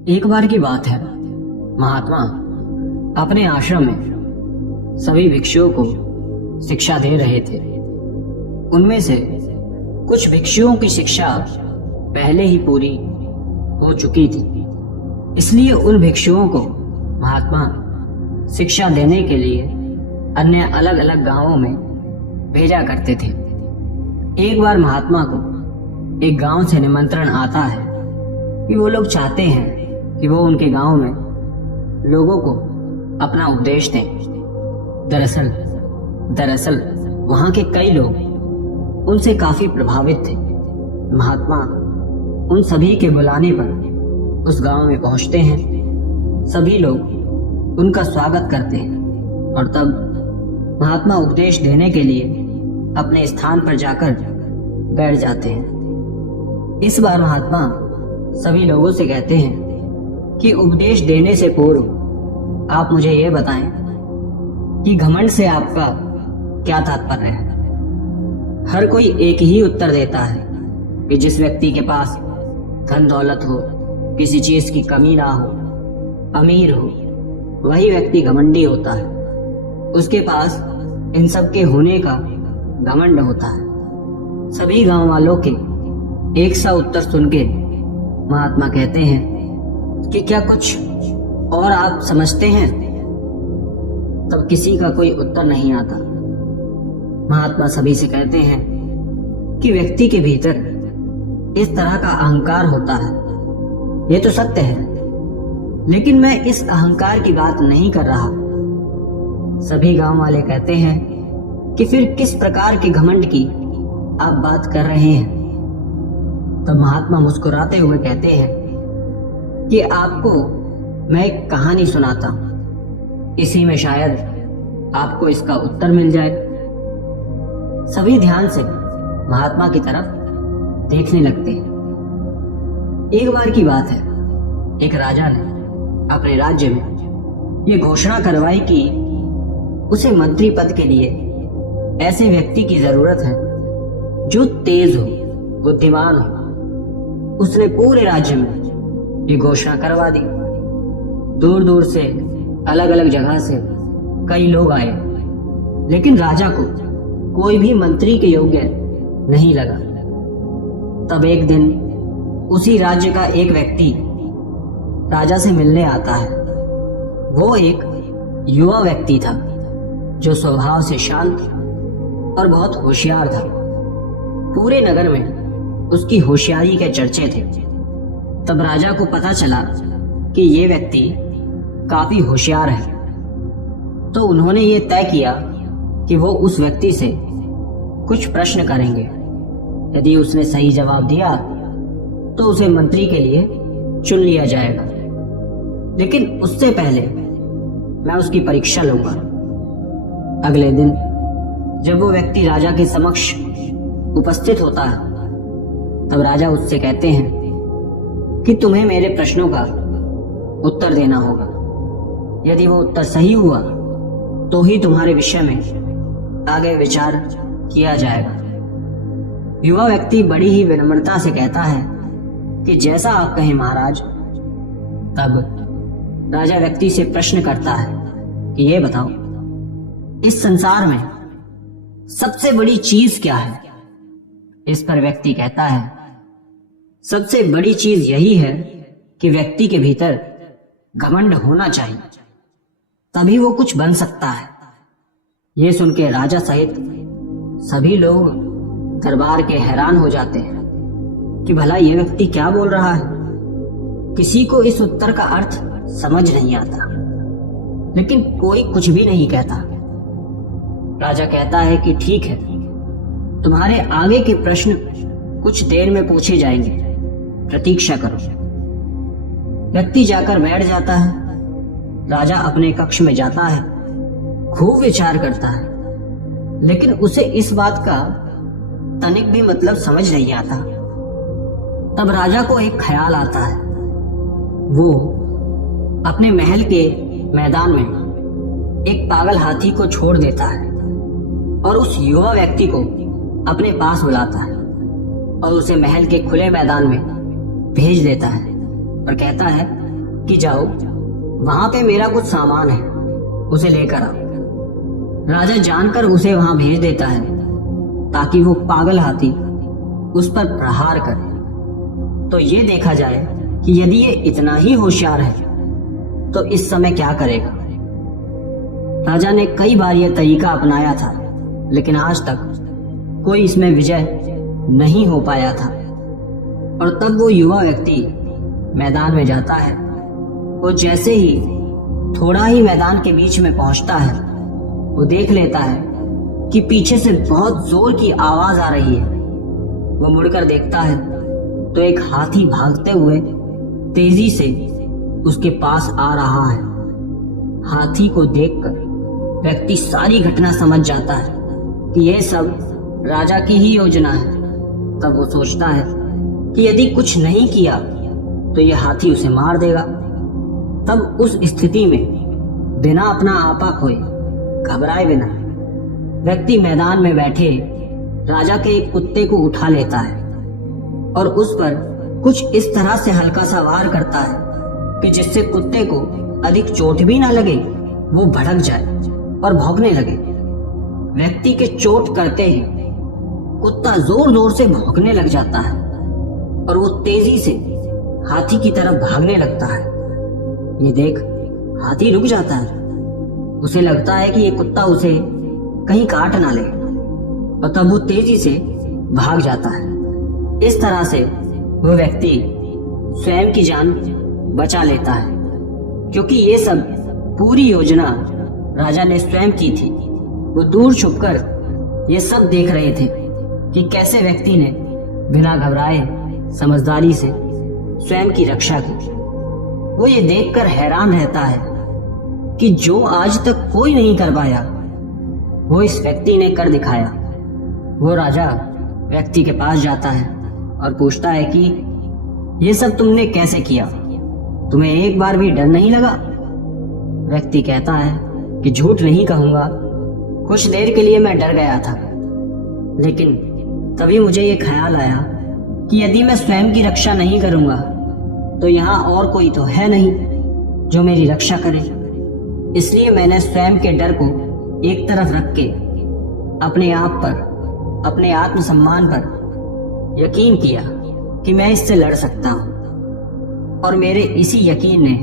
एक बार की बात है, महात्मा अपने आश्रम में सभी भिक्षुओं को शिक्षा दे रहे थे। उनमें से कुछ भिक्षुओं की शिक्षा पहले ही पूरी हो चुकी थी, इसलिए उन भिक्षुओं को महात्मा शिक्षा देने के लिए अन्य अलग अलग गांवों में भेजा करते थे। एक बार महात्मा को एक गांव से निमंत्रण आता है कि वो लोग चाहते हैं कि वो उनके गांव में लोगों को अपना उपदेश दें। दरअसल वहां के कई लोग उनसे काफी प्रभावित थे। महात्मा उन सभी के बुलाने पर उस गांव में पहुंचते हैं। सभी लोग उनका स्वागत करते हैं और तब महात्मा उपदेश देने के लिए अपने स्थान पर जाकर बैठ जाते हैं। इस बार महात्मा सभी लोगों से कहते हैं कि उपदेश देने से पूर्व आप मुझे ये बताएं कि घमंड से आपका क्या तात्पर्य है। हर कोई एक ही उत्तर देता है कि जिस व्यक्ति के पास धन दौलत हो, किसी चीज की कमी ना हो, अमीर हो, वही व्यक्ति घमंडी होता है। उसके पास इन सब के होने का घमंड होता है। सभी गांव वालों के एक सा उत्तर सुन के महात्मा कहते हैं कि क्या कुछ और आप समझते हैं? तब किसी का कोई उत्तर नहीं आता। महात्मा सभी से कहते हैं कि व्यक्ति के भीतर इस तरह का अहंकार होता है, ये तो सत्य है, लेकिन मैं इस अहंकार की बात नहीं कर रहा। सभी गांव वाले कहते हैं कि फिर किस प्रकार के घमंड की आप बात कर रहे हैं? तब महात्मा मुस्कुराते हुए कहते हैं कि आपको मैं एक कहानी सुनाता हूं, इसी में शायद आपको इसका उत्तर मिल जाए। सभी ध्यान से महात्मा की तरफ देखने लगते हैं। एक बार की बात है, एक राजा ने अपने राज्य में ये घोषणा करवाई कि उसे मंत्री पद के लिए ऐसे व्यक्ति की जरूरत है जो तेज हो, बुद्धिमान हो। उसने पूरे राज्य में ये घोषणा करवा दी। दूर दूर से, अलग अलग जगह से कई लोग आए, लेकिन राजा को कोई भी मंत्री के योग्य नहीं लगा। तब एक दिन उसी राज्य का एक व्यक्ति राजा से मिलने आता है। वो एक युवा व्यक्ति था जो स्वभाव से शांत और बहुत होशियार था। पूरे नगर में उसकी होशियारी के चर्चे थे। तब राजा को पता चला कि ये व्यक्ति काफी होशियार है, तो उन्होंने ये तय किया कि वो उस व्यक्ति से कुछ प्रश्न करेंगे। यदि उसने सही जवाब दिया तो उसे मंत्री के लिए चुन लिया जाएगा, लेकिन उससे पहले मैं उसकी परीक्षा लूंगा। अगले दिन जब वो व्यक्ति राजा के समक्ष उपस्थित होता है, तब राजा उससे कहते हैं कि तुम्हें मेरे प्रश्नों का उत्तर देना होगा। यदि वो उत्तर सही हुआ तो ही तुम्हारे विषय में आगे विचार किया जाएगा। युवा व्यक्ति बड़ी ही विनम्रता से कहता है कि जैसा आप कहें महाराज। तब राजा व्यक्ति से प्रश्न करता है कि ये बताओ, इस संसार में सबसे बड़ी चीज क्या है? इस पर व्यक्ति कहता है, सबसे बड़ी चीज यही है कि व्यक्ति के भीतर घमंड होना चाहिए, तभी वो कुछ बन सकता है। ये सुन के राजा सहित सभी लोग दरबार के हैरान हो जाते हैं कि भला ये व्यक्ति क्या बोल रहा है। किसी को इस उत्तर का अर्थ समझ नहीं आता, लेकिन कोई कुछ भी नहीं कहता। राजा कहता है कि ठीक है, तुम्हारे आगे के प्रश्न कुछ देर में पूछे जाएंगे, प्रतीक्षा करो। व्यक्ति जाकर बैठ जाता है। राजा अपने कक्ष में जाता है, खूब विचार करता है, लेकिन उसे इस बात का तनिक भी मतलब समझ नहीं आता। तब राजा को एक ख्याल आता है। वो अपने महल के मैदान में एक पागल हाथी को छोड़ देता है और उस युवा व्यक्ति को अपने पास बुलाता है और उसे महल के खुले मैदान में भेज देता है और कहता है कि जाओ, वहां पे मेरा कुछ सामान है, उसे लेकर आओ। राजा जानकर उसे वहां भेज देता है ताकि वो पागल हाथी उस पर प्रहार करे। तो ये देखा जाए कि यदि ये इतना ही होशियार है तो इस समय क्या करेगा। राजा ने कई बार यह तरीका अपनाया था, लेकिन आज तक कोई इसमें विजय नहीं हो पाया था। और तब वो युवा व्यक्ति मैदान में जाता है। वो जैसे ही थोड़ा ही मैदान के बीच में पहुंचता है, वो देख लेता है कि पीछे से बहुत जोर की आवाज आ रही है। वो मुड़कर देखता है तो एक हाथी भागते हुए तेजी से उसके पास आ रहा है। हाथी को देखकर व्यक्ति सारी घटना समझ जाता है कि यह सब राजा की ही योजना है। तब वो सोचता है कि यदि कुछ नहीं किया तो यह हाथी उसे मार देगा। तब उस स्थिति में बिना अपना आपा खोए, घबराए बिना, व्यक्ति मैदान में बैठे राजा के एक कुत्ते को उठा लेता है और उस पर कुछ इस तरह से हल्का सा वार करता है कि जिससे कुत्ते को अधिक चोट भी ना लगे, वो भड़क जाए और भौंकने लगे। व्यक्ति के चोट करते ही कुत्ता जोर जोर से भौंकने लग जाता है और वो तेजी से हाथी की तरफ भागने लगता है। ये देख हाथी रुक जाता है। उसे लगता है कि ये कुत्ता उसे कहीं काट ना ले, और तब वो तेजी से भाग जाता है। इस तरह से वो व्यक्ति स्वयं की जान बचा लेता है, क्योंकि ये सब पूरी योजना राजा ने स्वयं की थी। वो दूर छुपकर ये सब देख रहे थे कि कैसे व्यक्ति ने बिना घबराए समझदारी से स्वयं की रक्षा की। वो ये देखकर हैरान रहता है कि जो आज तक कोई नहीं कर पाया, वो इस व्यक्ति ने कर दिखाया। वो राजा व्यक्ति के पास जाता है और पूछता है कि ये सब तुमने कैसे किया? तुम्हें एक बार भी डर नहीं लगा? व्यक्ति कहता है कि झूठ नहीं कहूंगा, कुछ देर के लिए मैं डर गया था, लेकिन तभी मुझे ये ख्याल आया कि यदि मैं स्वयं की रक्षा नहीं करूंगा तो यहाँ और कोई तो है नहीं जो मेरी रक्षा करे। इसलिए मैंने स्वयं के डर को एक तरफ रख के अपने आप पर, अपने आत्मसम्मान पर यकीन किया कि मैं इससे लड़ सकता हूं, और मेरे इसी यकीन ने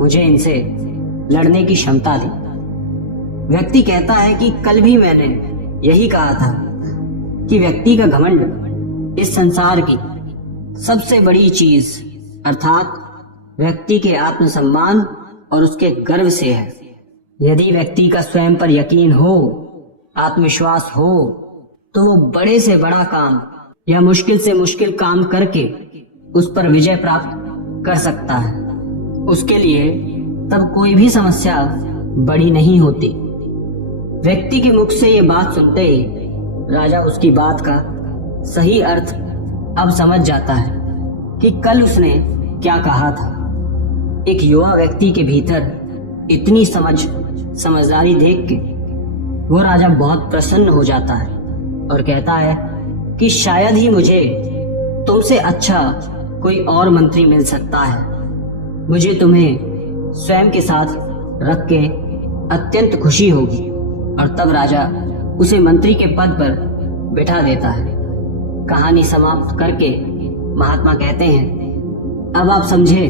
मुझे इनसे लड़ने की क्षमता दी। व्यक्ति कहता है कि कल भी मैंने यही कहा था कि व्यक्ति का घमंड इस संसार की सबसे बड़ी चीज अर्थात व्यक्ति के आत्मसम्मान और उसके गर्व से है। यदि व्यक्ति का स्वयं पर यकीन हो, आत्मविश्वास हो, तो वो बड़े से बड़ा काम या मुश्किल से मुश्किल काम करके उस पर विजय प्राप्त कर सकता है। उसके लिए तब कोई भी समस्या बड़ी नहीं होती। व्यक्ति के मुख से ये बात सुनते ही राजा उसकी बात का सही अर्थ अब समझ जाता है कि कल उसने क्या कहा था। एक युवा व्यक्ति के भीतर इतनी समझदारी देख के वो राजा बहुत प्रसन्न हो जाता है और कहता है कि शायद ही मुझे तुमसे अच्छा कोई और मंत्री मिल सकता है। मुझे तुम्हें स्वयं के साथ रख के अत्यंत खुशी होगी। और तब राजा उसे मंत्री के पद पर बिठा देता है। कहानी समाप्त करके महात्मा कहते हैं, अब आप समझे,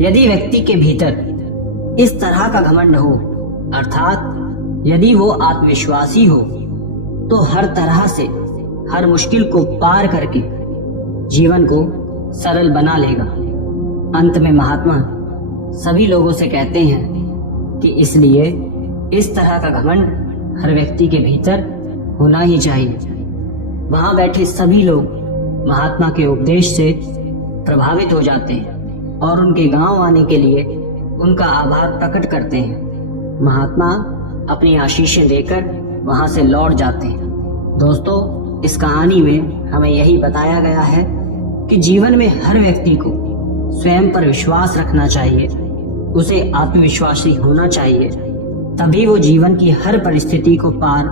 यदि व्यक्ति के भीतर इस तरह का घमंड हो, अर्थात यदि वो आत्मविश्वासी हो, तो हर तरह से हर मुश्किल को पार करके जीवन को सरल बना लेगा। अंत में महात्मा सभी लोगों से कहते हैं कि इसलिए इस तरह का घमंड हर व्यक्ति के भीतर होना ही चाहिए। वहां बैठे सभी लोग महात्मा के उपदेश से प्रभावित हो जाते हैं और उनके गांव आने के लिए उनका आभार प्रकट करते हैं। महात्मा अपनी आशीषें देकर वहां से लौट जाते हैं। दोस्तों, इस कहानी में हमें यही बताया गया है कि जीवन में हर व्यक्ति को स्वयं पर विश्वास रखना चाहिए, उसे आत्मविश्वासी होना चाहिए, तभी वो जीवन की हर परिस्थिति को पार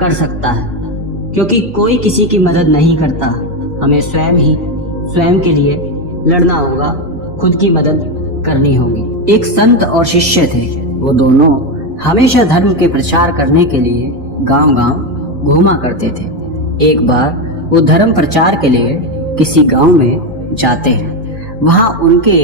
कर सकता है। क्योंकि कोई किसी की मदद नहीं करता, हमें स्वयं ही स्वयं के लिए लड़ना होगा, खुद की मदद करनी होगी। एक संत और शिष्य थे। वो दोनों हमेशा धर्म के प्रचार करने के लिए गांव-गांव घूमा करते थे। एक बार वो धर्म प्रचार के लिए किसी गांव में जाते हैं। वहां उनके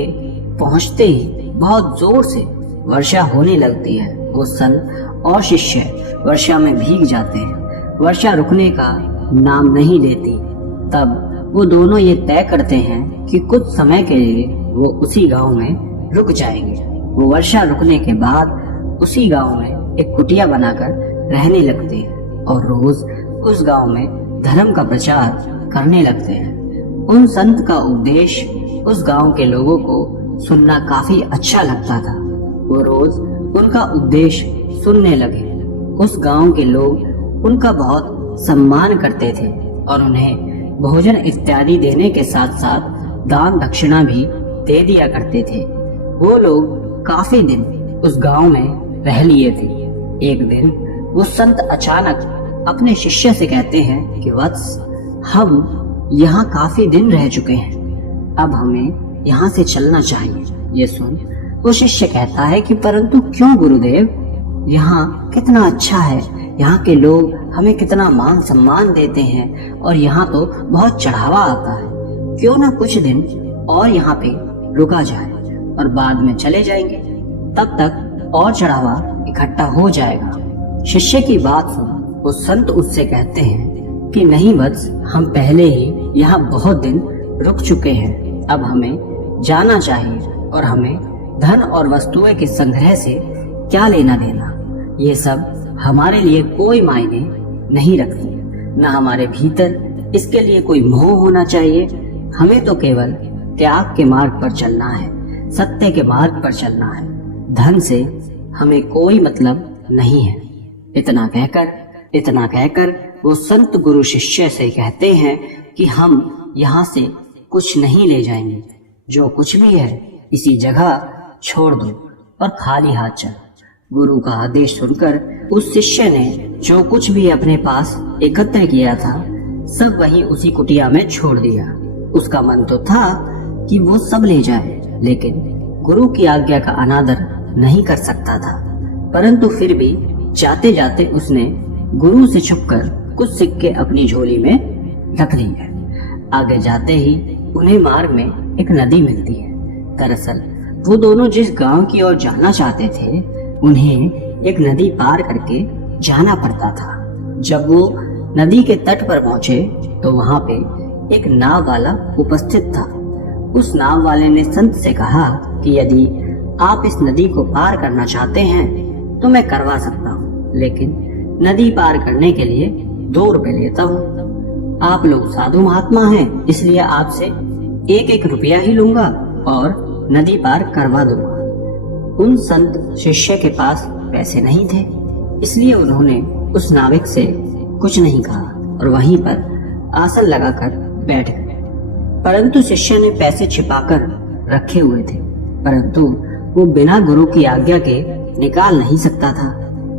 पहुंचते ही बहुत जोर से वर्षा होने लगती है। वो संत और शिष्य वर्षा में भीग जाते हैं। वर्षा रुकने का नाम नहीं लेती। तब वो दोनों ये तय करते हैं कि कुछ समय के लिए वो उसी गांव में रुक जाएंगे। वो वर्षा रुकने के बाद उसी गांव में एक कुटिया बनाकर रहने लगते हैं और रोज उस गांव में धर्म का प्रचार करने लगते हैं। उन संत का उपदेश उस गांव के लोगों को सुनना काफी अच्छा लगता था। वो रोज उनका उपदेश सुनने लगे। उस गांव के लोग उनका बहुत सम्मान करते थे और उन्हें भोजन इत्यादि देने के साथ साथ दान दक्षिणा भी दे दिया करते थे। वो लोग काफी दिन उस गांव में रह लिए थे। एक दिन वो संत अचानक अपने शिष्य से कहते हैं कि वत्स, हम यहाँ काफी दिन रह चुके हैं, अब हमें यहाँ से चलना चाहिए। ये सुन वो शिष्य कहता है कि परंतु क्यों गुरुदेव, यहाँ कितना अच्छा है, यहाँ के लोग हमें कितना मान सम्मान देते हैं और यहाँ तो बहुत चढ़ावा आता है। क्यों ना कुछ दिन और यहाँ पे रुका जाए और बाद में चले जाएंगे, तब तक और चढ़ावा इकट्ठा हो जाएगा। शिष्य की बात सुन वो संत उससे कहते हैं कि नहीं वत्स, हम पहले ही यहाँ बहुत दिन रुक चुके हैं, अब हमें जाना चाहिए और हमें धन और वस्तुएं के संग्रह से क्या लेना देना। ये सब हमारे लिए कोई मायने नहीं रखती। न हमारे भीतर इसके लिए कोई मोह होना चाहिए। हमें तो केवल त्याग के मार्ग पर चलना है, सत्य के मार्ग पर चलना है। धन से हमें कोई मतलब नहीं है। इतना कहकर वो संत गुरु शिष्य से कहते हैं कि हम यहाँ से कुछ नहीं ले जाएंगे, जो कुछ भी है इसी जगह छोड़ दो और खाली हाथ चल। गुरु का आदेश सुनकर उस शिष्य ने जो कुछ भी अपने पास एकत्र किया था सब वहीं उसी कुटिया में छोड़ दिया। उसका मन तो था कि वो सब ले जाए, लेकिन गुरु की आज्ञा का अनादर नहीं कर सकता था। परंतु फिर भी जाते जाते उसने गुरु से छुपकर कुछ सिक्के अपनी झोली में रख लिए। आगे जाते ही उन्हें मार्ग में एक नदी मिलती है। दरअसल वो दोनों जिस गांव की ओर जाना चाहते थे उन्हें एक नदी पार करके जाना पड़ता था। जब वो नदी के तट पर पहुंचे तो वहां पे एक नाव वाला उपस्थित था। उस नाव वाले ने संत से कहा कि यदि आप इस नदी को पार करना चाहते हैं तो मैं करवा सकता हूँ, लेकिन नदी पार करने के लिए 2 रुपए लेता हूँ। आप लोग साधु महात्मा हैं, इसलिए आपसे 1-1 रुपया ही लूंगा और नदी पार करवा दूंगा। उन संत शिष्य के पास पैसे नहीं थे, इसलिए उन्होंने उस नाविक से कुछ नहीं कहा और वहीं पर आसन लगाकर बैठ गए। परंतु शिष्य ने पैसे छिपाकर रखे हुए थे, परंतु वो बिना गुरु की आज्ञा के निकाल नहीं सकता था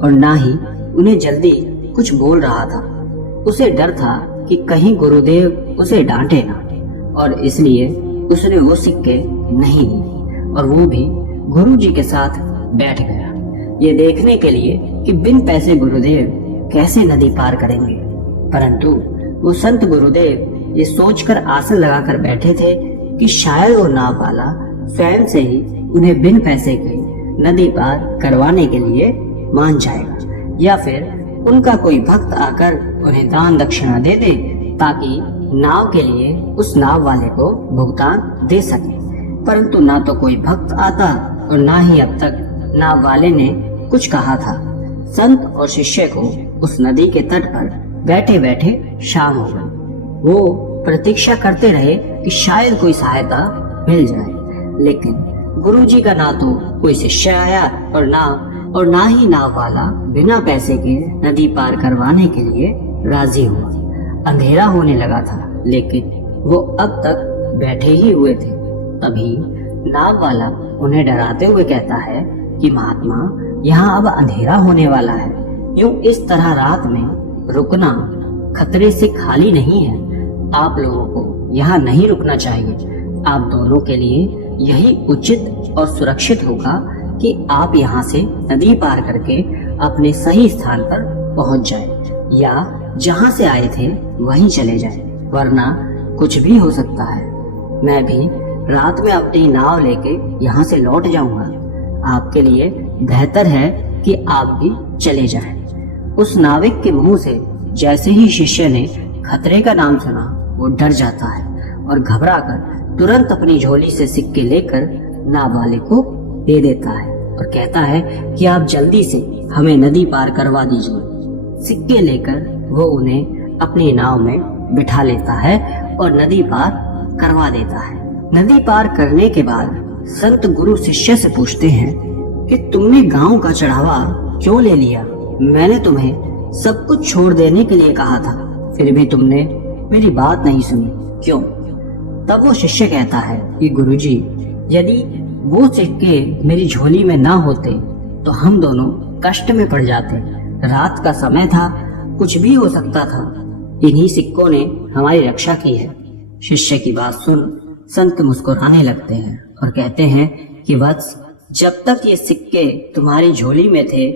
और ना ही उन्हें जल्दी कुछ बोल रहा था। उसे डर था कि कहीं गुरुदेव उसे डांटे ना, और इसलिए उसने वो सिक्के नहीं लिए और वो भी गुरुजी के साथ बैठ गया, ये देखने के लिए कि बिन पैसे गुरुदेव कैसे नदी पार करेंगे। परंतु वो संत गुरुदेव ये सोचकर आसन लगाकर बैठे थे कि शायद वो नाव वाला स्वयं से ही उन्हें बिन पैसे के नदी पार करवाने के लिए मान जाएगा, या फिर उनका कोई भक्त आकर उन्हें दान दक्षिणा दे दे ताकि नाव के लिए उस नाव वाले को भुगतान दे सके। परंतु ना तो कोई भक्त आता और ना ही अब तक नाव वाले ने कुछ कहा था। संत और शिष्य को उस नदी के तट पर बैठे बैठे शाम हो गई। वो प्रतीक्षा करते रहे कि शायद कोई सहायता मिल जाए, लेकिन गुरुजी का ना तो कोई शिष्य आया और ना ही नाव वाला बिना पैसे के नदी पार करवाने के लिए राजी हुआ। अंधेरा होने लगा था, लेकिन वो अब तक बैठे ही हुए थे। तभी नाव वाला उन्हें डराते हुए कहता है कि महात्मा, यहाँ अब अंधेरा होने वाला है, यूं इस तरह रात में रुकना खतरे से खाली नहीं है। आप लोगों को यहाँ नहीं रुकना चाहिए। आप दोनों के लिए यही उचित और सुरक्षित होगा कि आप यहाँ से नदी पार करके अपने सही स्थान पर पहुँच जाए या जहाँ से आए थे वहीं चले जाए, वरना कुछ भी हो सकता है। मैं भी रात में अपनी नाव लेके यहाँ से लौट जाऊंगा। आपके लिए बेहतर है कि आप भी चले जाएं। उस नाविक के मुंह से जैसे ही शिष्य ने खतरे का नाम सुना, वो डर जाता है और घबराकर तुरंत अपनी झोली से सिक्के लेकर नाव वाले को दे देता है और कहता है कि आप जल्दी से हमें नदी पार करवा दीजिए। सिक्के लेकर वो उन्हें अपनी नाव में बिठा लेता है और नदी पार करवा देता है। नदी पार करने के बाद संत गुरु शिष्य से पूछते हैं कि तुमने गांव का चढ़ावा क्यों ले लिया? मैंने तुम्हें सब कुछ छोड़ देने के लिए कहा था, फिर भी तुमने मेरी बात नहीं सुनी, क्यों? तब वो शिष्य कहता है कि गुरुजी, यदि वो सिक्के मेरी झोली में ना होते तो हम दोनों कष्ट में पड़ जाते। रात का समय था, कुछ भी हो सकता था। इन्हीं सिक्कों ने हमारी रक्षा की है। शिष्य की बात सुन संत मुस्कुराने लगते हैं और कहते हैं कि वत्स, जब तक ये सिक्के तुम्हारी झोली में थे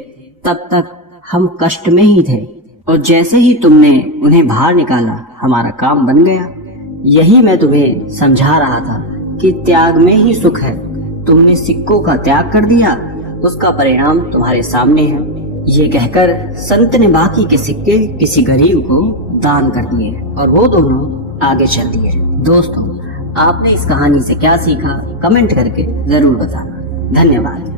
तब तक हम कष्ट में ही थे, और जैसे ही तुमने उन्हें बाहर निकाला हमारा काम बन गया। यही मैं तुम्हें समझा रहा था कि त्याग में ही सुख है। तुमने सिक्कों का त्याग कर दिया, उसका परिणाम तुम्हारे सामने है। ये कहकर संत ने बाकी के सिक्के किसी गरीब को दान कर दिए और वो दोनों आगे चल दिए। दोस्तों, आपने इस कहानी से क्या सीखा, कमेंट करके जरूर बताना। धन्यवाद।